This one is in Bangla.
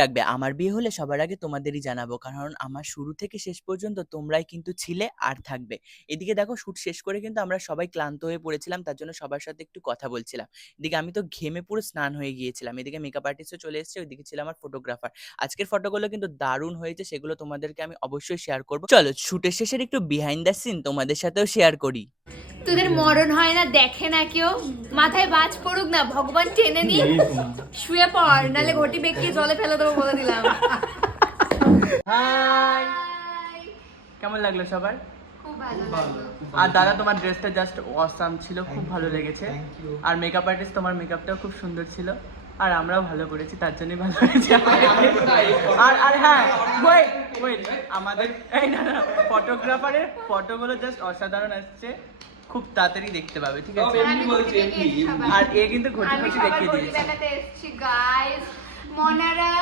রাখবে আমার বিয়ে হলে সবার আগে তোমাদেরই জানাবো, কারণ আমার শুরু থেকে শেষ পর্যন্ত তোমরাই কিন্তু ছিলে আর থাকবে। এদিকে দেখো শুট শেষ করে কিন্তু আমরা সবাই ক্লান্ত হয়ে পড়েছিলাম, তার জন্য সবার সাথে একটু কথা বলছিলাম। এদিকে আমি তো ঘেমে পুরো স্নান হয়ে গিয়েছিলাম, এদিকে মেকআপ আর্টিস্টও চলে এসেছে, ওইদিকে ছিল আমার ফটোগ্রাফার। আজকের ফটোগুলো কিন্তু দারুণ হয়েছে, সেগুলো তোমাদেরকে আমি অবশ্যই শেয়ার করবো। চলো শুটের শেষের একটু বিহাইন্ড দ্য সিন তোমাদের সাথেও শেয়ার করি। তোদের মরণ হয় না, দেখে না কেউ, মাথায় বাজ পড়ুক না, ভগবান টেনে নি শুয়ে পড়, নালে ঘটি বেঁকিয়ে জলে ফেলে দেবো বলে দিলাম। হাই, কেমন লাগলো সবার? খুব ভালো লাগলো। আর দাদা তোমার ড্রেসটা জাস্ট অসাম ছিল, খুব ভালো লেগেছে। আর মেকআপ আর্টিস্ট তোমার মেকআপটাও খুব সুন্দর ছিল, আর আমরাও ভালো করেছি, তার জন্যই ভালো হয়েছে। আর আর হ্যাঁ, ওয়েট ওয়েট, আমাদের এই না না ফটোগ্রাফারের ফটোগুলো জাস্ট অসাধারণ আসছে, খুব তাড়াতাড়ি দেখতে পাবে, ঠিক আছে? আর এ কিন্তু ঘটি ঘটি দেখিয়ে দিয়েছে। দেখাতে এসেছি গাইস, মনারা।